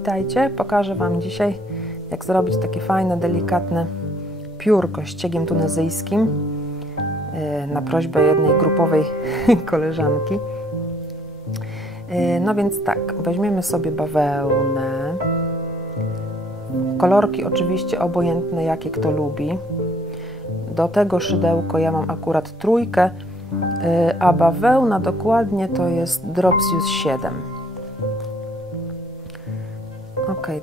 Witajcie, pokażę Wam dzisiaj jak zrobić takie fajne, delikatne piórko ściegiem tunezyjskim e, na prośbę jednej grupowej koleżanki. E, no więc tak, weźmiemy sobie bawełnę, kolorki oczywiście obojętne jakie kto lubi. Do tego szydełko ja mam akurat trójkę, e, a bawełna dokładnie to jest Dropsius 7.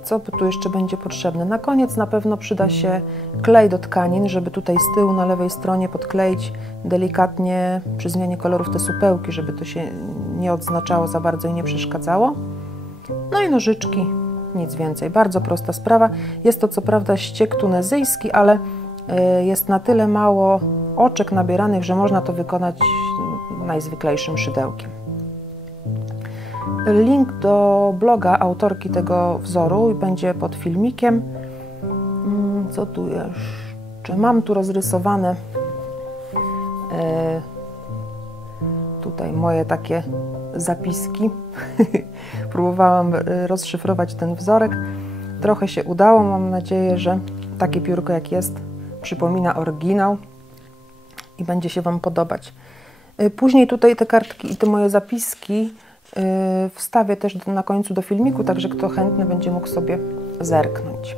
Co tu jeszcze będzie potrzebne? Na koniec na pewno przyda się klej do tkanin, żeby tutaj z tyłu na lewej stronie podkleić delikatnie przy zmianie kolorów te supełki, żeby to się nie odznaczało za bardzo i nie przeszkadzało. No i nożyczki, nic więcej. Bardzo prosta sprawa. Jest to co prawda ściek tunezyjski, ale y, jest na tyle mało oczek nabieranych, że można to wykonać najzwyklejszym szydełkiem. Link do bloga autorki tego wzoru będzie pod filmikiem. Mm, co tu jeszcze? Mam tu rozrysowane e, tutaj moje takie zapiski. Próbowałam e, rozszyfrować ten wzorek. Trochę się udało. Mam nadzieję, że takie piórko jak jest przypomina oryginał i będzie się Wam podobać. E, później tutaj te kartki i te moje zapiski wstawię też na końcu do filmiku, także kto chętny będzie mógł sobie zerknąć.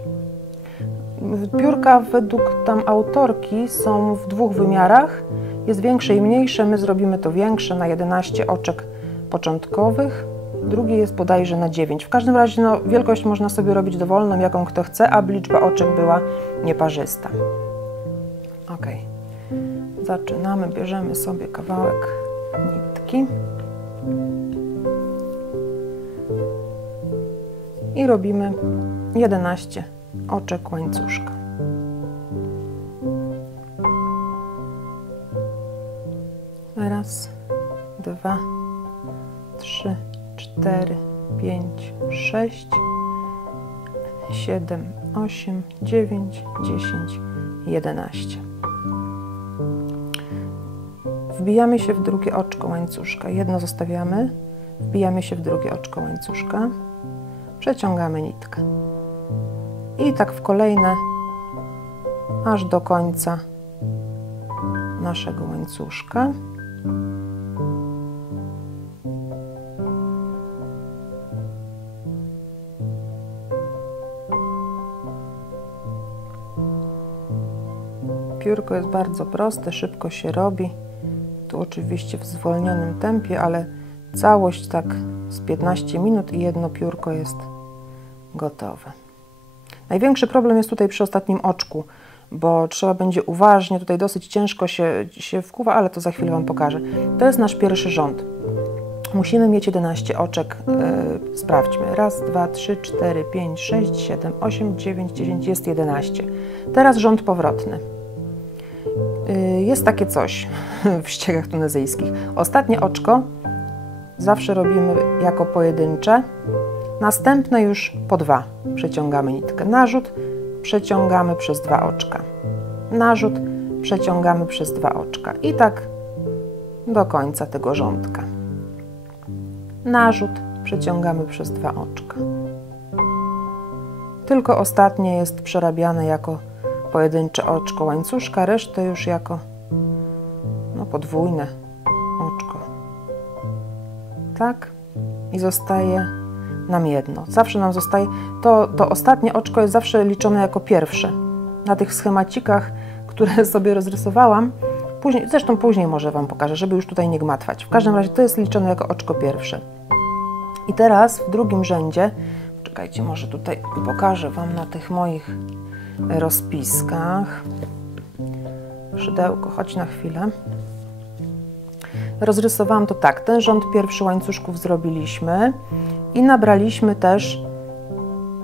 Piórka według tam autorki są w dwóch wymiarach. Jest większe i mniejsze, my zrobimy to większe na 11 oczek początkowych. Drugie jest bodajże na 9. W każdym razie no, wielkość można sobie robić dowolną, jaką kto chce, aby liczba oczek była nieparzysta. Ok. Zaczynamy, bierzemy sobie kawałek nitki. I robimy 11 oczek łańcuszka. Raz, dwa, trzy, cztery, pięć, sześć, siedem, osiem, dziewięć, dziesięć, jedenaście. Wbijamy się w drugie oczko łańcuszka. Jedno zostawiamy, wbijamy się w drugie oczko łańcuszka przeciągamy nitkę. I tak w kolejne, aż do końca naszego łańcuszka. Piórko jest bardzo proste, szybko się robi. Tu oczywiście w zwolnionym tempie, ale Całość tak z 15 minut i jedno piórko jest gotowe. Największy problem jest tutaj przy ostatnim oczku, bo trzeba będzie uważnie, tutaj dosyć ciężko się, się wkuwa, ale to za chwilę Wam pokażę. To jest nasz pierwszy rząd. Musimy mieć 11 oczek. Yy, sprawdźmy. Raz, dwa, trzy, cztery, pięć, sześć, siedem, osiem, dziewięć, dziesięć, jest 11. Teraz rząd powrotny. Yy, jest takie coś w ściegach tunezyjskich. Ostatnie oczko zawsze robimy jako pojedyncze. Następne już po dwa. Przeciągamy nitkę. Narzut, przeciągamy przez dwa oczka. Narzut, przeciągamy przez dwa oczka. I tak do końca tego rządka. Narzut, przeciągamy przez dwa oczka. Tylko ostatnie jest przerabiane jako pojedyncze oczko łańcuszka, resztę już jako no, podwójne tak? I zostaje nam jedno. Zawsze nam zostaje, to, to ostatnie oczko jest zawsze liczone jako pierwsze. Na tych schemacikach, które sobie rozrysowałam, później, zresztą później może Wam pokażę, żeby już tutaj nie gmatwać. W każdym razie to jest liczone jako oczko pierwsze. I teraz w drugim rzędzie, czekajcie, może tutaj pokażę Wam na tych moich rozpiskach. Szydełko, chodź na chwilę. Rozrysowałam to tak, ten rząd pierwszy łańcuszków zrobiliśmy i nabraliśmy też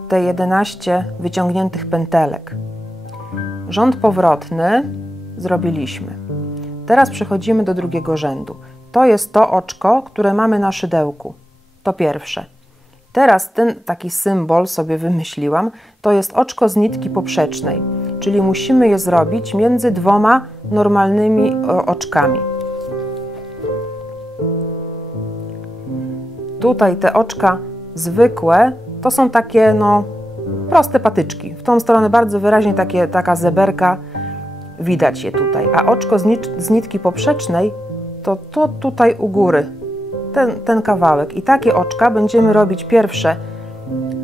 te 11 wyciągniętych pętelek. Rząd powrotny zrobiliśmy. Teraz przechodzimy do drugiego rzędu. To jest to oczko, które mamy na szydełku. To pierwsze. Teraz ten taki symbol sobie wymyśliłam, to jest oczko z nitki poprzecznej, czyli musimy je zrobić między dwoma normalnymi oczkami. Tutaj te oczka zwykłe To są takie, no, proste patyczki. W tą stronę bardzo wyraźnie takie, taka zeberka, widać je tutaj. A oczko z, nit z nitki poprzecznej to to tutaj u góry, ten, ten kawałek. I takie oczka będziemy robić pierwsze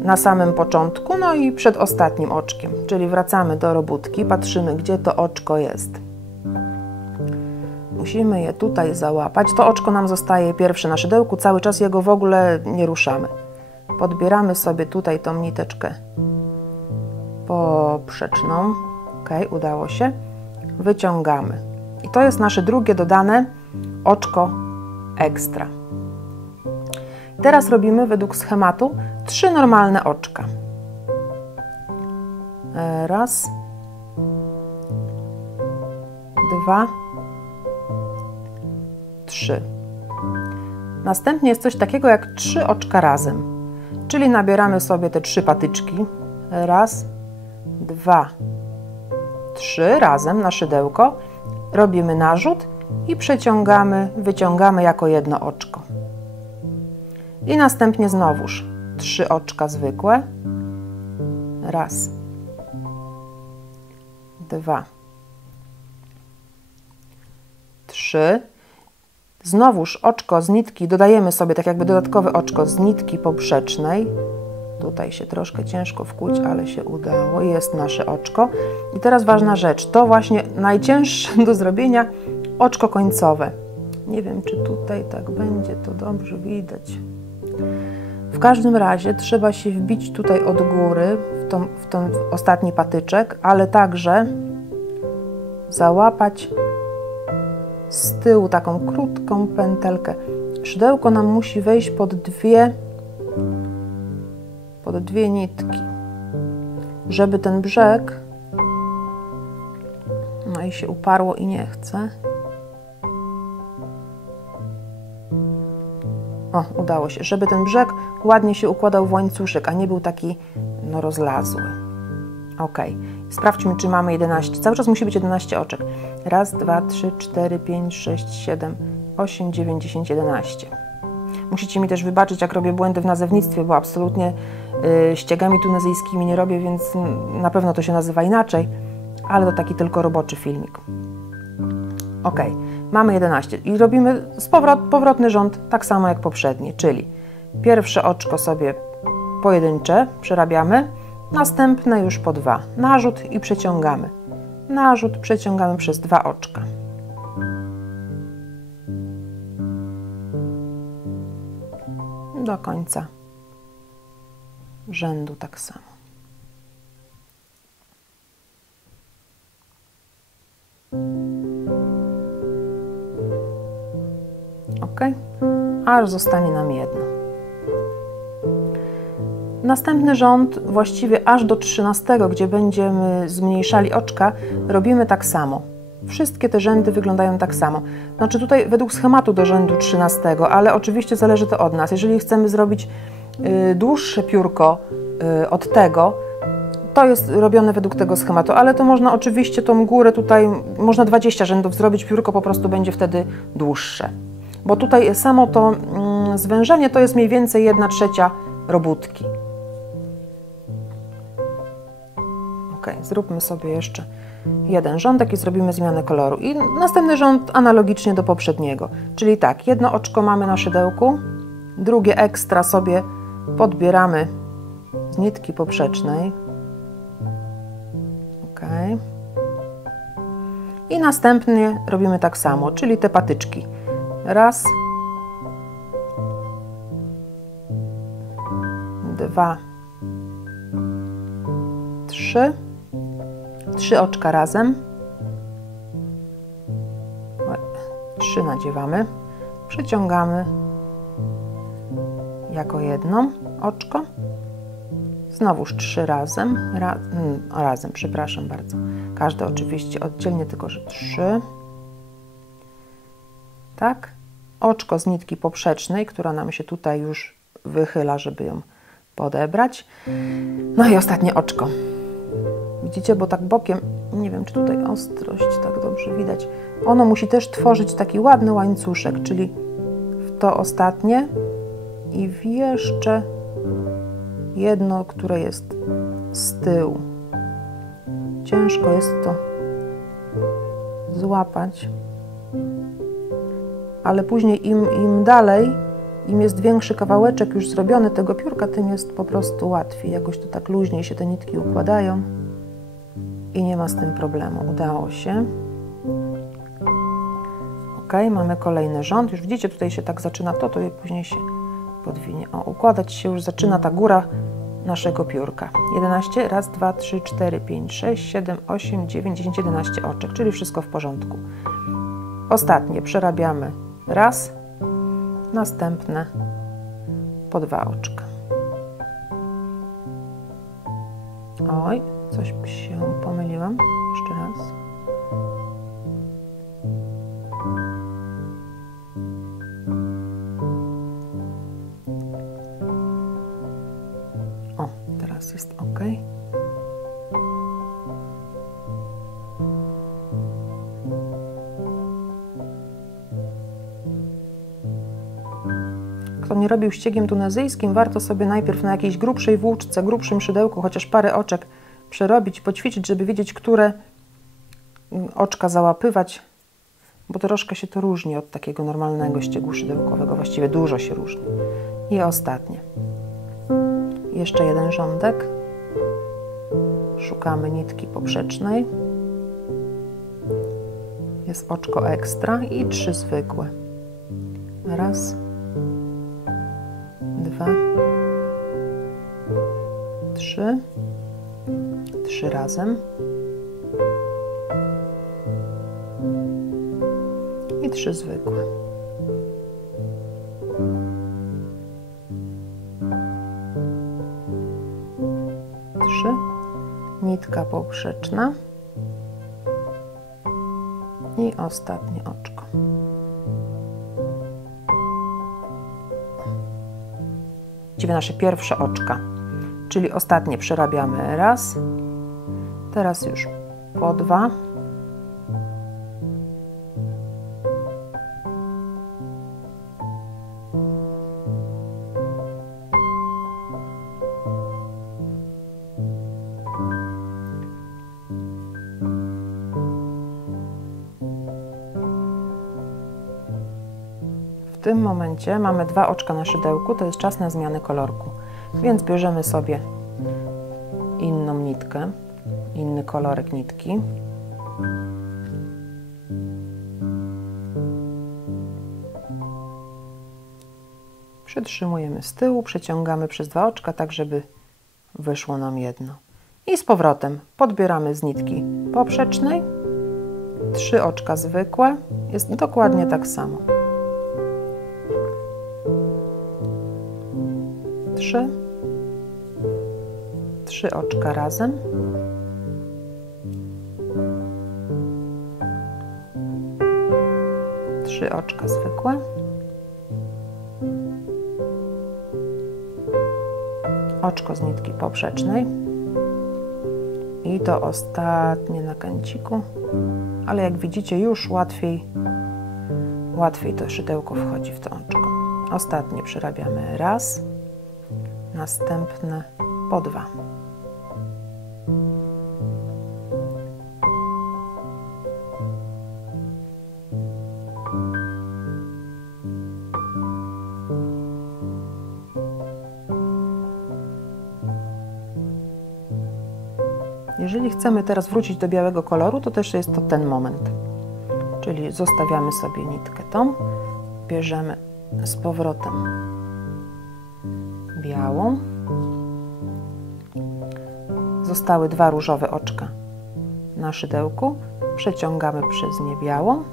na samym początku, no i przed ostatnim oczkiem. Czyli wracamy do robótki, patrzymy, gdzie to oczko jest. Musimy je tutaj załapać. To oczko nam zostaje pierwsze na szydełku, cały czas jego w ogóle nie ruszamy. Podbieramy sobie tutaj tą niteczkę poprzeczną. Ok, udało się. Wyciągamy. I to jest nasze drugie dodane oczko ekstra. Teraz robimy według schematu trzy normalne oczka. Raz, dwa, trzy. Następnie jest coś takiego jak trzy oczka razem, czyli nabieramy sobie te trzy patyczki. Raz, dwa, trzy razem na szydełko. Robimy narzut i przeciągamy, wyciągamy jako jedno oczko. I następnie znowuż trzy oczka zwykłe. Raz, dwa, trzy. Znowuż oczko z nitki, dodajemy sobie tak jakby dodatkowe oczko z nitki poprzecznej. Tutaj się troszkę ciężko wkuć, ale się udało. Jest nasze oczko. I teraz ważna rzecz, to właśnie najcięższe do zrobienia oczko końcowe. Nie wiem, czy tutaj tak będzie, to dobrze widać. W każdym razie trzeba się wbić tutaj od góry w, tą, w ten ostatni patyczek, ale także załapać z tyłu taką krótką pętelkę. Szydełko nam musi wejść pod dwie, pod dwie nitki, żeby ten brzeg, no i się uparło i nie chce. O, udało się, żeby ten brzeg ładnie się układał w łańcuszek, a nie był taki no, rozlazły. Ok, sprawdźmy, czy mamy 11. Cały czas musi być 11 oczek. Raz, dwa, trzy, cztery, pięć, sześć, siedem, osiem, dziewięć, dziesięć, jedenaście. Musicie mi też wybaczyć, jak robię błędy w nazewnictwie, bo absolutnie yy, ściegami tunezyjskimi nie robię, więc na pewno to się nazywa inaczej, ale to taki tylko roboczy filmik. Ok, mamy 11 i robimy z powrot, powrotny rząd tak samo jak poprzedni, czyli pierwsze oczko sobie pojedyncze przerabiamy, następne już po dwa, narzut i przeciągamy. Narzut przeciągamy przez dwa oczka. Do końca rzędu tak samo. ok? Aż zostanie nam jedno. Następny rząd, właściwie aż do 13, gdzie będziemy zmniejszali oczka, robimy tak samo. Wszystkie te rzędy wyglądają tak samo. Znaczy tutaj według schematu do rzędu 13, ale oczywiście zależy to od nas. Jeżeli chcemy zrobić y, dłuższe piórko y, od tego, to jest robione według tego schematu, ale to można oczywiście tą górę tutaj, można 20 rzędów zrobić, piórko po prostu będzie wtedy dłuższe bo tutaj samo to mm, zwężenie to jest mniej więcej 1 trzecia robótki. Ok, zróbmy sobie jeszcze jeden rządek i zrobimy zmianę koloru. I następny rząd analogicznie do poprzedniego. Czyli tak, jedno oczko mamy na szydełku, drugie ekstra sobie podbieramy z nitki poprzecznej. Ok. I następnie robimy tak samo, czyli te patyczki. Raz, dwa, trzy, trzy oczka razem. Trzy nadziewamy, przyciągamy jako jedno oczko. Znowuż trzy razem, Ra, mm, razem, przepraszam bardzo. Każde oczywiście oddzielnie, tylko że trzy tak? Oczko z nitki poprzecznej, która nam się tutaj już wychyla, żeby ją podebrać. No i ostatnie oczko. Widzicie, bo tak bokiem, nie wiem, czy tutaj ostrość tak dobrze widać. Ono musi też tworzyć taki ładny łańcuszek, czyli w to ostatnie i w jeszcze jedno, które jest z tyłu. Ciężko jest to złapać, ale później im, im dalej, im jest większy kawałeczek już zrobiony tego piórka, tym jest po prostu łatwiej. Jakoś to tak luźniej się te nitki układają i nie ma z tym problemu. Udało się. Ok, mamy kolejny rząd. Już widzicie, tutaj się tak zaczyna to, to i później się podwinie. O, układać się już zaczyna ta góra naszego piórka. 11, raz, dwa, trzy, cztery, pięć, sześć, siedem, osiem, dziewięć, dziesięć, jedenaście oczek, czyli wszystko w porządku. Ostatnie przerabiamy raz, następne po dwa oczka. Oj, coś się pomyliłam. Jeszcze raz. O, teraz jest ok. Kto nie robił ściegiem tunezyjskim, warto sobie najpierw na jakiejś grubszej włóczce, grubszym szydełku, chociaż parę oczek przerobić, poćwiczyć, żeby wiedzieć, które mm, oczka załapywać, bo troszkę się to różni od takiego normalnego ściegu szydełkowego, właściwie dużo się różni. I ostatnie. Jeszcze jeden rządek. Szukamy nitki poprzecznej. Jest oczko ekstra i trzy zwykłe. Raz, dwa, trzy, trzy razem. I trzy zwykłe. Trzy, nitka poprzeczna. I ostatnie oczko. Właściwie nasze pierwsze oczka, czyli ostatnie przerabiamy raz, teraz już po dwa, W tym momencie mamy dwa oczka na szydełku, to jest czas na zmianę kolorku. Więc bierzemy sobie inną nitkę, inny kolorek nitki. Przytrzymujemy z tyłu, przeciągamy przez dwa oczka, tak żeby wyszło nam jedno. I z powrotem podbieramy z nitki poprzecznej, trzy oczka zwykłe, jest dokładnie tak samo. Trzy, trzy oczka razem. Trzy oczka zwykłe. Oczko z nitki poprzecznej. I to ostatnie na kęciku. Ale jak widzicie już łatwiej, łatwiej to szydełko wchodzi w to oczko. Ostatnie przerabiamy raz, następne po dwa. Chcemy teraz wrócić do białego koloru, to też jest to ten moment. Czyli zostawiamy sobie nitkę tą, bierzemy z powrotem białą. Zostały dwa różowe oczka na szydełku. Przeciągamy przez nie białą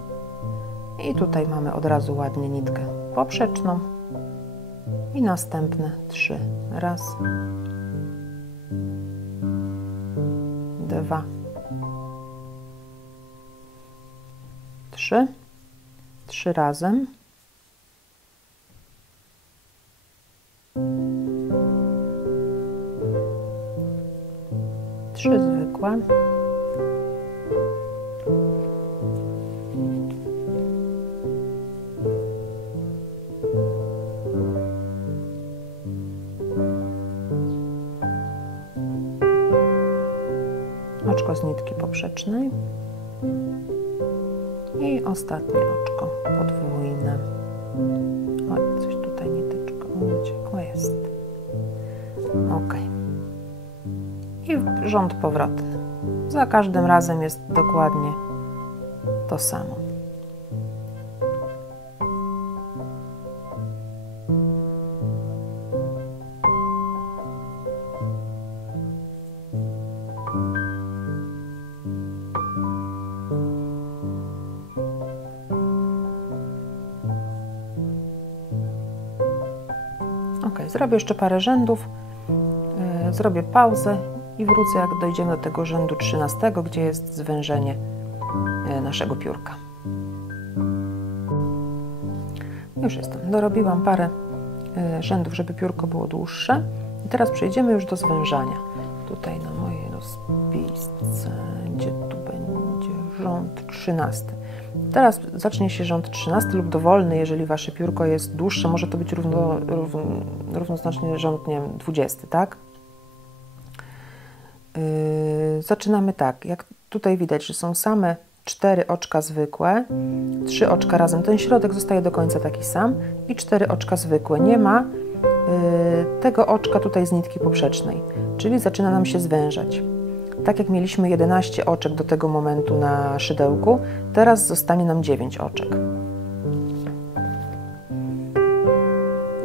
i tutaj mamy od razu ładnie nitkę poprzeczną i następne trzy. Raz, dwa, trzy, trzy razem. I ostatnie oczko podwójne. Oj, coś tutaj niteczka uciekła, jest. Ok. I rząd powrotny. Za każdym razem jest dokładnie to samo. Zrobię jeszcze parę rzędów, yy, zrobię pauzę i wrócę jak dojdziemy do tego rzędu 13, gdzie jest zwężenie yy, naszego piórka. Już jestem. Dorobiłam parę yy, rzędów, żeby piórko było dłuższe. I teraz przejdziemy już do zwężania. Tutaj na mojej rozpisce, gdzie tu będzie rząd 13. Teraz zacznie się rząd 13 lub dowolny, jeżeli Wasze piórko jest dłuższe, może to być równo, równo, równoznacznie rząd, nie wiem, 20, tak? Yy, zaczynamy tak, jak tutaj widać, że są same cztery oczka zwykłe, trzy oczka razem, ten środek zostaje do końca taki sam i cztery oczka zwykłe. Nie ma yy, tego oczka tutaj z nitki poprzecznej, czyli zaczyna nam się zwężać. Tak jak mieliśmy 11 oczek do tego momentu na szydełku, teraz zostanie nam 9 oczek.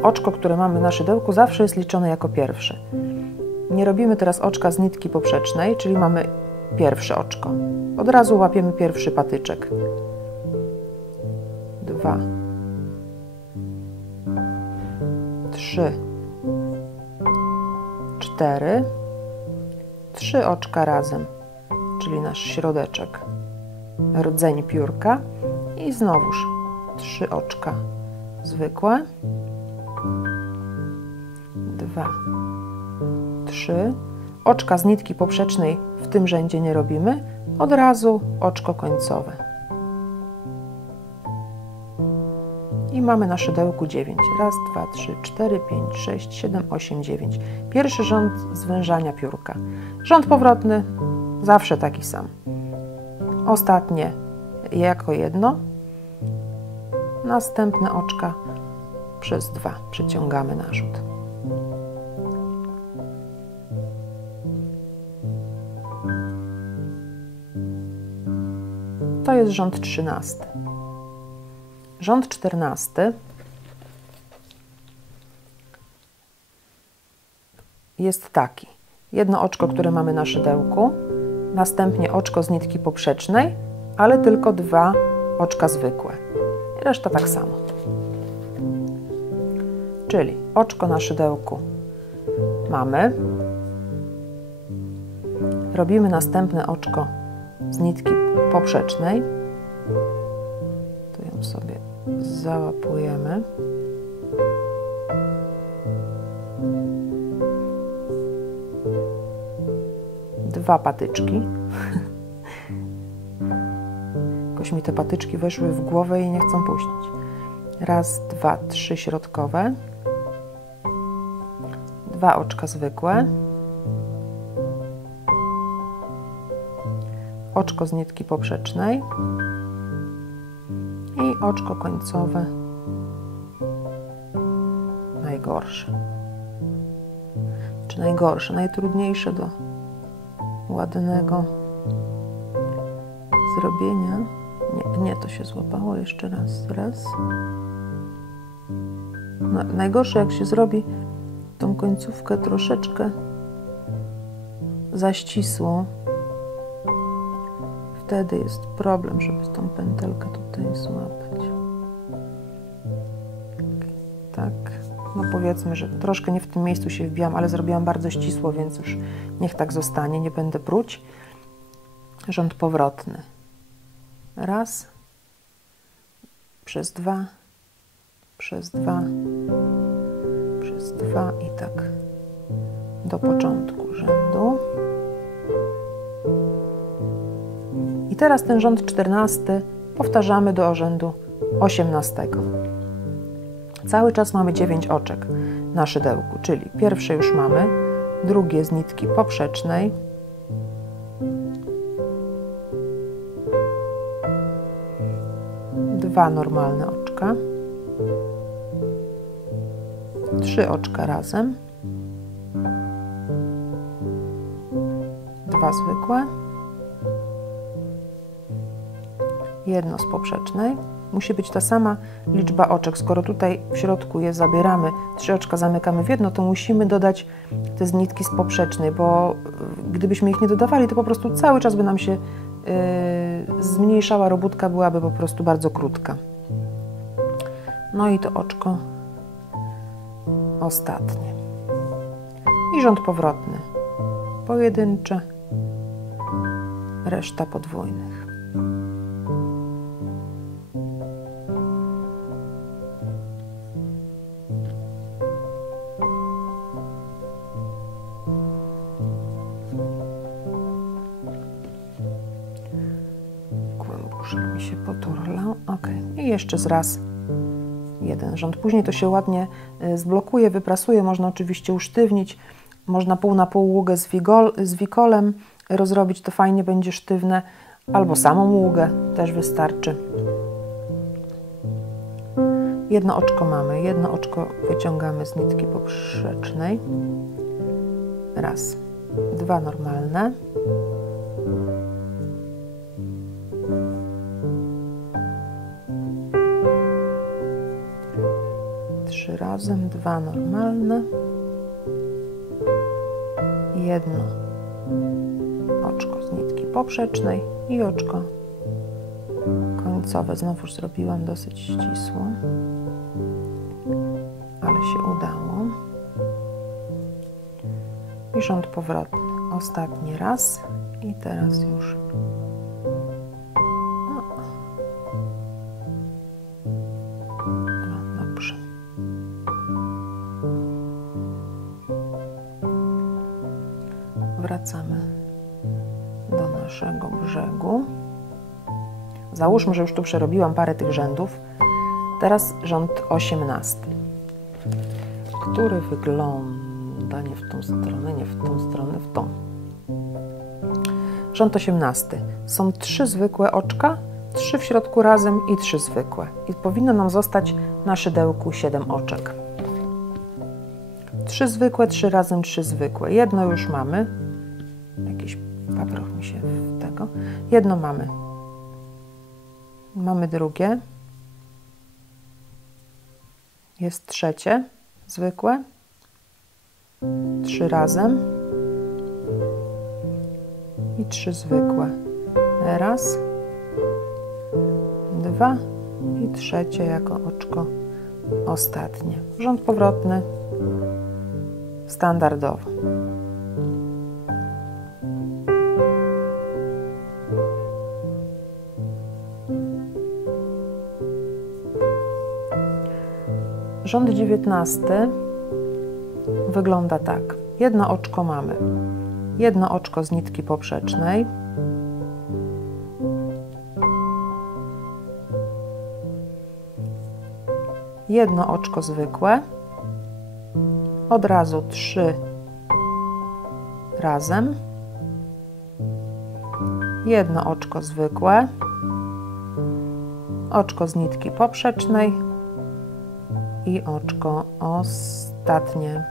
Oczko, które mamy na szydełku, zawsze jest liczone jako pierwsze. Nie robimy teraz oczka z nitki poprzecznej, czyli mamy pierwsze oczko. Od razu łapiemy pierwszy patyczek. Dwa. Trzy. Cztery trzy oczka razem, czyli nasz środeczek, rdzeń piórka i znowuż trzy oczka zwykłe, dwa, trzy, oczka z nitki poprzecznej w tym rzędzie nie robimy, od razu oczko końcowe. I mamy na szydełku 9. Raz, dwa, trzy, cztery, pięć, sześć, siedem, osiem, dziewięć. Pierwszy rząd zwężania piórka. Rząd powrotny zawsze taki sam. Ostatnie jako jedno. Następne oczka przez dwa przyciągamy narzut. To jest rząd trzynasty. Rząd czternasty jest taki. Jedno oczko, które mamy na szydełku, następnie oczko z nitki poprzecznej, ale tylko dwa oczka zwykłe. Reszta tak samo. Czyli oczko na szydełku mamy. Robimy następne oczko z nitki poprzecznej. Tu ją sobie załapujemy. Dwa patyczki. Jakoś mi te patyczki weszły w głowę i nie chcą puścić. Raz, dwa, trzy środkowe. Dwa oczka zwykłe. Oczko z nitki poprzecznej i oczko końcowe najgorsze. Czy najgorsze, najtrudniejsze do ładnego zrobienia. Nie, nie, to się złapało jeszcze raz. Raz. No, najgorsze, jak się zrobi tą końcówkę troszeczkę za ścisłą, wtedy jest problem, żeby tą pętelkę tutaj złapać. No powiedzmy, że troszkę nie w tym miejscu się wbijam, ale zrobiłam bardzo ścisło, więc już niech tak zostanie, nie będę pruć. Rząd powrotny. Raz, przez dwa, przez dwa, przez dwa i tak do początku rzędu. I teraz ten rząd czternasty powtarzamy do rzędu osiemnastego. Cały czas mamy 9 oczek na szydełku, czyli pierwsze już mamy, drugie z nitki poprzecznej, dwa normalne oczka, trzy oczka razem, dwa zwykłe, jedno z poprzecznej, Musi być ta sama liczba oczek. Skoro tutaj w środku je zabieramy, trzy oczka zamykamy w jedno, to musimy dodać te z nitki z poprzecznej, bo gdybyśmy ich nie dodawali, to po prostu cały czas by nam się yy, zmniejszała robótka, byłaby po prostu bardzo krótka. No i to oczko ostatnie. I rząd powrotny. Pojedyncze, reszta podwójnych. Głębuszel mi się poturlał. Ok. I jeszcze raz jeden rząd. Później to się ładnie y, zblokuje, wyprasuje. Można oczywiście usztywnić. Można pół na pół ługę z, wigol, z wikolem rozrobić. To fajnie będzie sztywne. Albo samą ługę też wystarczy. Jedno oczko mamy. Jedno oczko wyciągamy z nitki poprzecznej. Raz. Dwa normalne. Razem, dwa normalne, jedno oczko z nitki poprzecznej i oczko końcowe. Znowuż zrobiłam dosyć ścisło, ale się udało. I rząd powrotny. Ostatni raz i teraz już brzegu. Załóżmy, że już tu przerobiłam parę tych rzędów. Teraz rząd 18, który wygląda nie w tą stronę, nie w tą stronę, w tą. Rząd 18. Są trzy zwykłe oczka, trzy w środku razem i trzy zwykłe. I powinno nam zostać na szydełku 7 oczek. Trzy zwykłe, trzy razem, trzy zwykłe. Jedno już mamy, Jedno mamy. Mamy drugie. Jest trzecie, zwykłe. Trzy razem. I trzy zwykłe. Raz, dwa i trzecie jako oczko ostatnie. Rząd powrotny standardowo. Rząd dziewiętnasty wygląda tak. Jedno oczko mamy. Jedno oczko z nitki poprzecznej. Jedno oczko zwykłe. Od razu trzy razem. Jedno oczko zwykłe. Oczko z nitki poprzecznej i oczko ostatnie.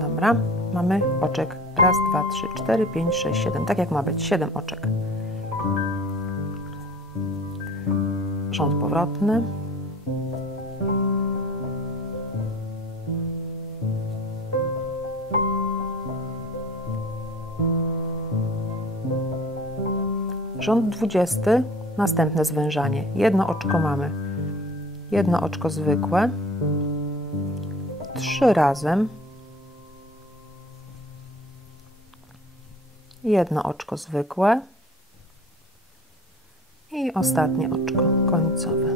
Dobra, mamy oczek. Raz, dwa, trzy, cztery, pięć, sześć, siedem. Tak jak ma być, siedem oczek. Rząd powrotny. Rząd dwudziesty, następne zwężanie. Jedno oczko mamy jedno oczko zwykłe, trzy razem, jedno oczko zwykłe i ostatnie oczko końcowe.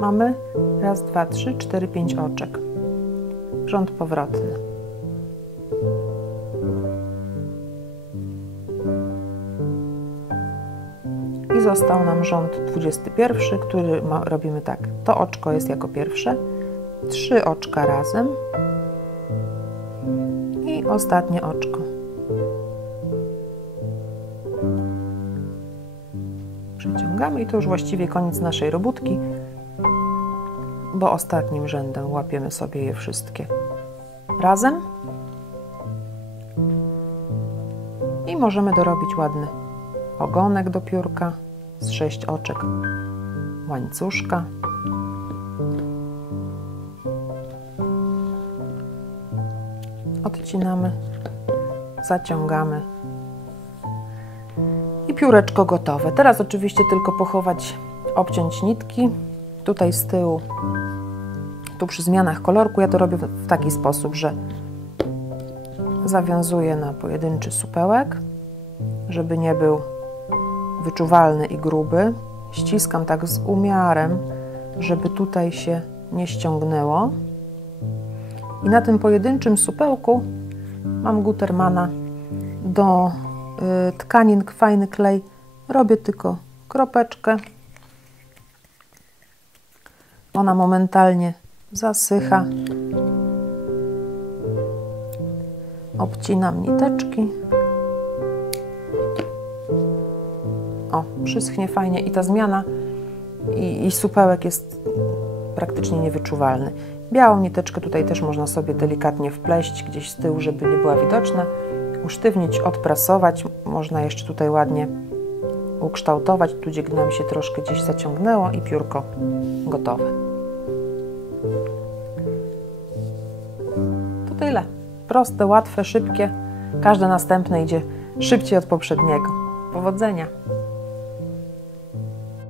Mamy raz, dwa, trzy, cztery, pięć oczek. Rząd powrotny. został nam rząd 21, który ma, robimy tak. To oczko jest jako pierwsze, trzy oczka razem i ostatnie oczko. Przyciągamy i to już właściwie koniec naszej robótki, bo ostatnim rzędem łapiemy sobie je wszystkie razem i możemy dorobić ładny ogonek do piórka z sześć oczek łańcuszka. Odcinamy, zaciągamy i pióreczko gotowe. Teraz oczywiście tylko pochować, obciąć nitki. Tutaj z tyłu, tu przy zmianach kolorku, ja to robię w taki sposób, że zawiązuję na pojedynczy supełek, żeby nie był wyczuwalny i gruby. Ściskam tak z umiarem, żeby tutaj się nie ściągnęło. I na tym pojedynczym supełku mam Gutermana do y, tkanin fajny klej. Robię tylko kropeczkę. Ona momentalnie zasycha. Obcinam niteczki. O, przyschnie fajnie i ta zmiana i, i supełek jest praktycznie niewyczuwalny. Białą niteczkę tutaj też można sobie delikatnie wpleść gdzieś z tyłu, żeby nie była widoczna. Usztywnić, odprasować. Można jeszcze tutaj ładnie ukształtować, tu gdzie nam się troszkę gdzieś zaciągnęło i piórko gotowe. To tyle. Proste, łatwe, szybkie. Każde następne idzie szybciej od poprzedniego. Powodzenia!